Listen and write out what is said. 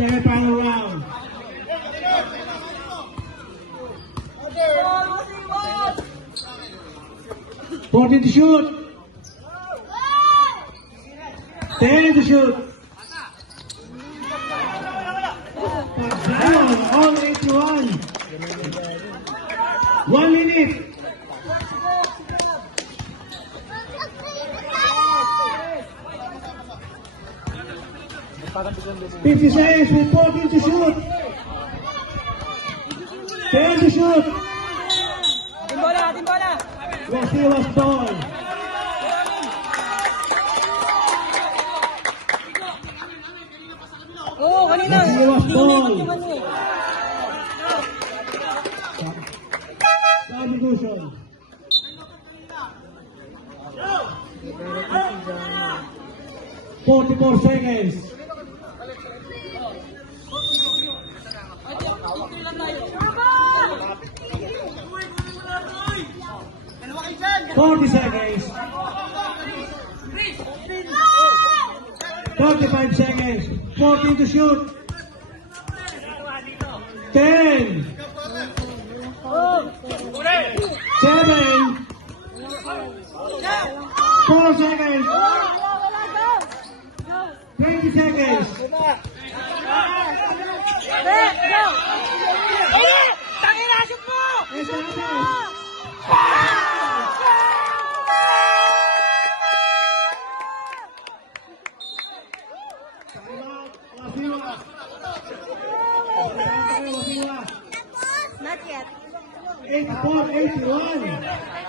Semi-final round. 14 to shoot. 10 to shoot. Down, all 81. 1 minute. 50 seconds with 14 to shoot. 10 to shoot. Ating bola. Wasiwas ball. Oo, kanina. Wasiwas ball. Substitution. 44 seconds. Forty seconds. 35 seconds. 14 to shoot. 10. 7. 4 seconds. 20 seconds. Tanginasip mo! Wasiwas. Not yet. 84-81.